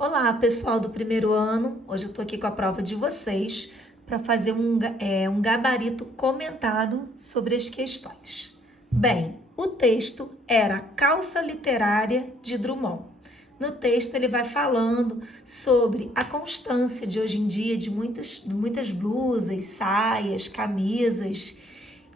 Olá, pessoal do primeiro ano. Hoje eu tô aqui com a prova de vocês para fazer um gabarito comentado sobre as questões. Bem, o texto era Calça Literária de Drummond. No texto ele vai falando sobre a constância de hoje em dia de muitas blusas, saias, camisas,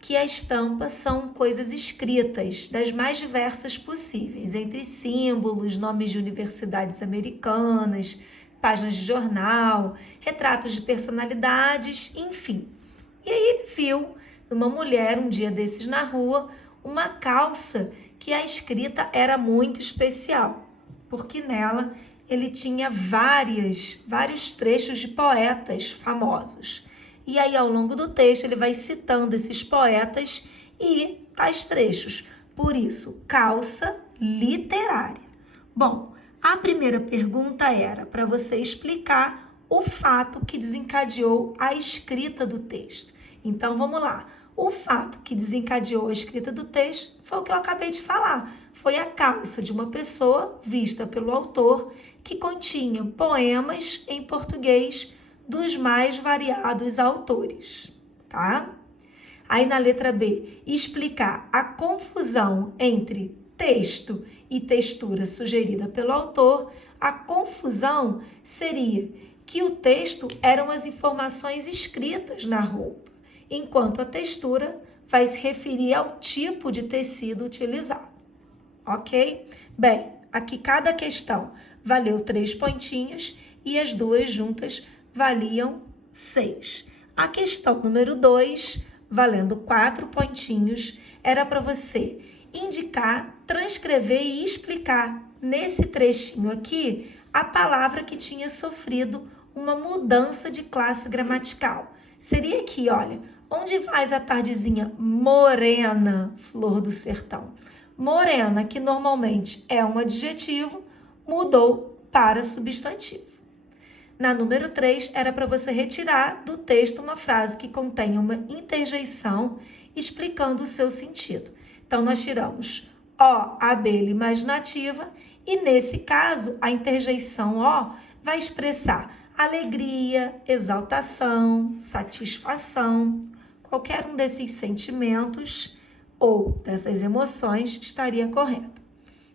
que a estampa são coisas escritas das mais diversas possíveis, entre símbolos, nomes de universidades americanas, páginas de jornal, retratos de personalidades, enfim. E aí ele viu numa mulher, um dia desses na rua, uma calça que a escrita era muito especial, porque nela ele tinha vários trechos de poetas famosos. E aí, ao longo do texto, ele vai citando esses poetas e tais trechos. Por isso, calça literária. Bom, a primeira pergunta era para você explicar o fato que desencadeou a escrita do texto. Então, vamos lá. O fato que desencadeou a escrita do texto foi o que eu acabei de falar. Foi a calça de uma pessoa vista pelo autor que continha poemas em português dos mais variados autores, tá? Aí na letra B, explicar a confusão entre texto e textura sugerida pelo autor. A confusão seria que o texto eram as informações escritas na roupa, enquanto a textura vai se referir ao tipo de tecido utilizado, ok? Bem, aqui cada questão valeu 3 pontinhos e as duas juntas valiam 6. A questão número 2, valendo 4 pontinhos, era para você indicar, transcrever e explicar nesse trechinho aqui a palavra que tinha sofrido uma mudança de classe gramatical. Seria aqui, olha, onde faz a tardezinha morena, flor do sertão. Morena, que normalmente é um adjetivo, mudou para substantivo. Na número 3, era para você retirar do texto uma frase que contém uma interjeição explicando o seu sentido. Então, nós tiramos ó, abelha imaginativa, e nesse caso, a interjeição ó vai expressar alegria, exaltação, satisfação. Qualquer um desses sentimentos ou dessas emoções estaria correto.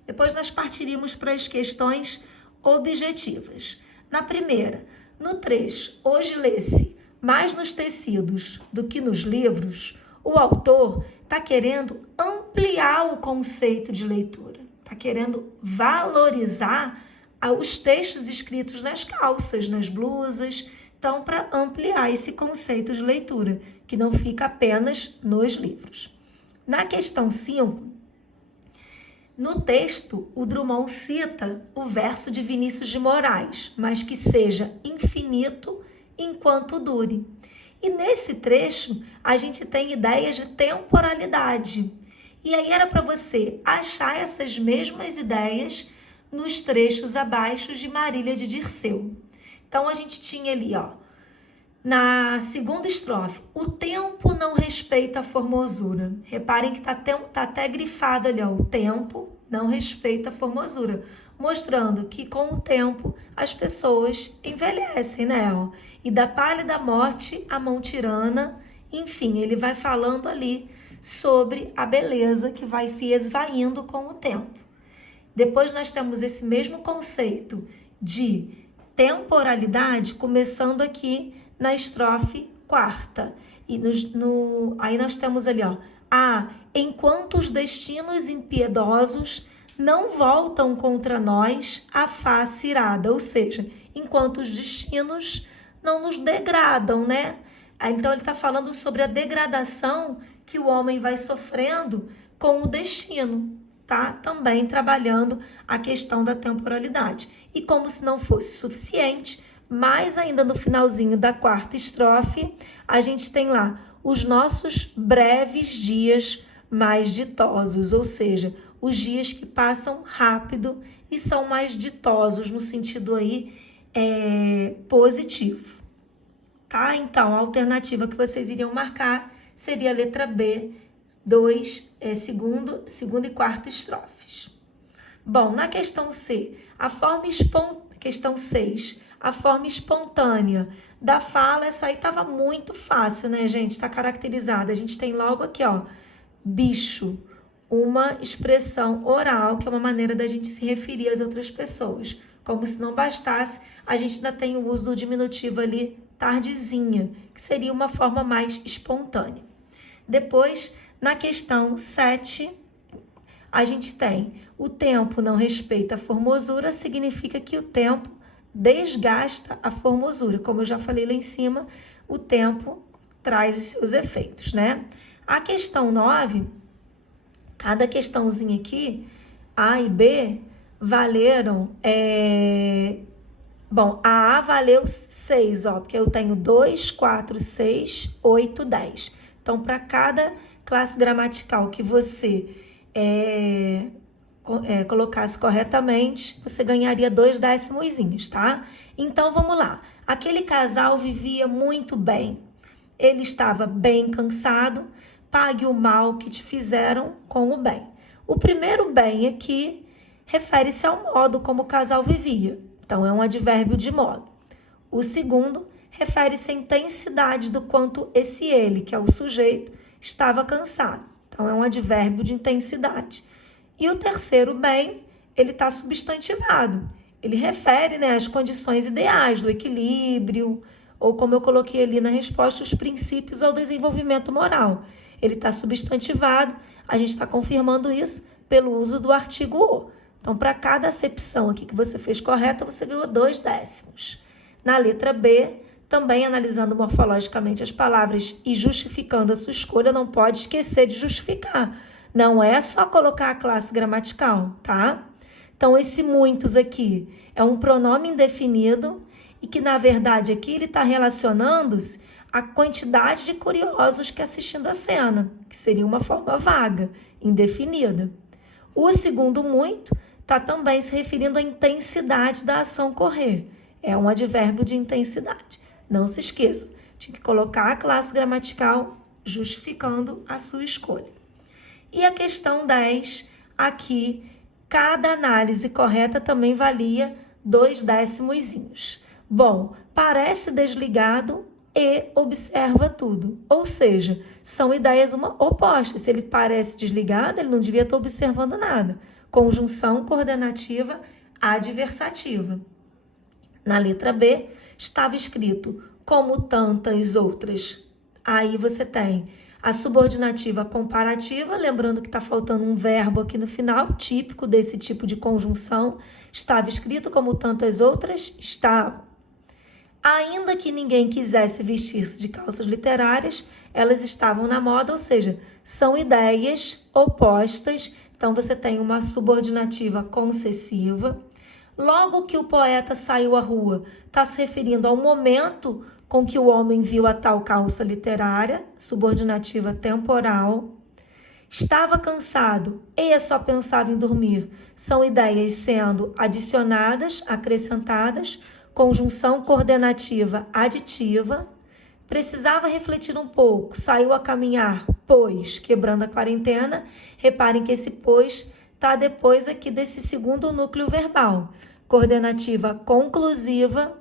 Depois nós partiríamos para as questões objetivas. Na primeira, no trecho, hoje lê-se mais nos tecidos do que nos livros, o autor está querendo ampliar o conceito de leitura, está querendo valorizar os textos escritos nas calças, nas blusas, então para ampliar esse conceito de leitura, que não fica apenas nos livros. Na questão 5, no texto, o Drummond cita o verso de Vinícius de Moraes, mas que seja infinito enquanto dure. E nesse trecho, a gente tem ideias de temporalidade. E aí era para você achar essas mesmas ideias nos trechos abaixo de Marília de Dirceu. Então, a gente tinha ali, ó, na segunda estrofe, o tempo não respeita a formosura. Reparem que tá até grifado ali, ó, o tempo não respeita a formosura, mostrando que com o tempo as pessoas envelhecem, né? Ó, e da pálida morte a mão tirana, enfim, ele vai falando ali sobre a beleza que vai se esvaindo com o tempo. Depois nós temos esse mesmo conceito de temporalidade, começando aqui na estrofe 4ª. E aí nós temos ali, ó, enquanto os destinos impiedosos não voltam contra nós a face irada, ou seja, enquanto os destinos não nos degradam, né? Então ele está falando sobre a degradação que o homem vai sofrendo com o destino, tá? Também trabalhando a questão da temporalidade. E como se não fosse suficiente, mais ainda no finalzinho da 4ª estrofe, a gente tem lá os nossos breves dias mais ditosos, ou seja, os dias que passam rápido e são mais ditosos no sentido aí positivo, tá? Então, a alternativa que vocês iriam marcar seria a letra B, segunda e 4ª estrofes. Bom, na questão C, a forma Questão 6. A forma espontânea da fala, essa aí estava muito fácil, né, gente? Está caracterizada. A gente tem logo aqui, ó, bicho, uma expressão oral, que é uma maneira da gente se referir às outras pessoas. Como se não bastasse, a gente ainda tem o uso do diminutivo ali, tardezinha, que seria uma forma mais espontânea. Depois, na questão 7, a gente tem o tempo não respeita a formosura, significa que o tempo desgasta a formosura. Como eu já falei lá em cima, o tempo traz os seus efeitos, né? A questão 9, cada questãozinha aqui, A e B, valeram... Bom, a A valeu 6, ó, porque eu tenho 2, 4, 6, 8, 10. Então, para cada classe gramatical que você colocasse corretamente, você ganharia 2 décimozinhos, tá? Então, vamos lá. Aquele casal vivia muito bem. Ele estava bem cansado. Pague o mal que te fizeram com o bem. O primeiro bem aqui refere-se ao modo como o casal vivia. Então, é um advérbio de modo. O segundo refere-se à intensidade do quanto esse ele, que é o sujeito, estava cansado. Então, é um advérbio de intensidade. E o terceiro bem, ele está substantivado. Ele refere, né, às condições ideais do equilíbrio, ou como eu coloquei ali na resposta, os princípios ao desenvolvimento moral. Ele está substantivado, a gente está confirmando isso pelo uso do artigo o. Então, para cada acepção aqui que você fez correta, você ganhou 2 décimos. Na letra B, também analisando morfologicamente as palavras e justificando a sua escolha, não pode esquecer de justificar. Não é só colocar a classe gramatical, tá? Então, esse muitos aqui é um pronome indefinido e que, na verdade, aqui ele está relacionando-se à quantidade de curiosos que assistindo a cena, que seria uma forma vaga, indefinida. O segundo muito está também se referindo à intensidade da ação correr. É um advérbio de intensidade. Não se esqueça, tinha que colocar a classe gramatical justificando a sua escolha. E a questão 10, aqui, cada análise correta também valia 2 décimozinhos. Bom, parece desligado e observa tudo. Ou seja, são ideias opostas. Se ele parece desligado, ele não devia estar observando nada. Conjunção coordenativa adversativa. Na letra B, estava escrito como tantas outras. Aí você tem a subordinativa comparativa, lembrando que está faltando um verbo aqui no final, típico desse tipo de conjunção. Estava escrito como tantas outras, estavam. Ainda que ninguém quisesse vestir-se de calças literárias, elas estavam na moda, ou seja, são ideias opostas. Então, você tem uma subordinativa concessiva. Logo que o poeta saiu à rua, está se referindo ao momento com que o homem viu a tal calça literária, subordinativa temporal. Estava cansado e só pensava em dormir. São ideias sendo adicionadas, acrescentadas, conjunção coordenativa aditiva. Precisava refletir um pouco, saiu a caminhar, pois, quebrando a quarentena. Reparem que esse pois está depois aqui desse segundo núcleo verbal. Coordenativa conclusiva.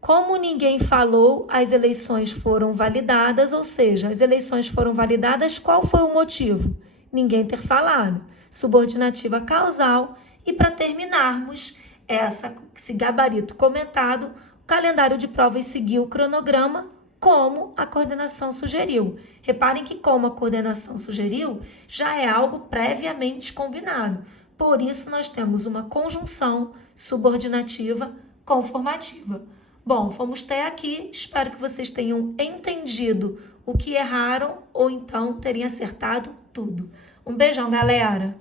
Como ninguém falou, as eleições foram validadas, ou seja, as eleições foram validadas, qual foi o motivo? Ninguém ter falado. Subordinativa causal. E para terminarmos esse gabarito comentado, o calendário de provas seguiu o cronograma como a coordenação sugeriu. Reparem que como a coordenação sugeriu, já é algo previamente combinado. Por isso, nós temos uma conjunção subordinativa conformativa. Bom, vamos até aqui. Espero que vocês tenham entendido o que erraram ou então terem acertado tudo. Um beijão, galera!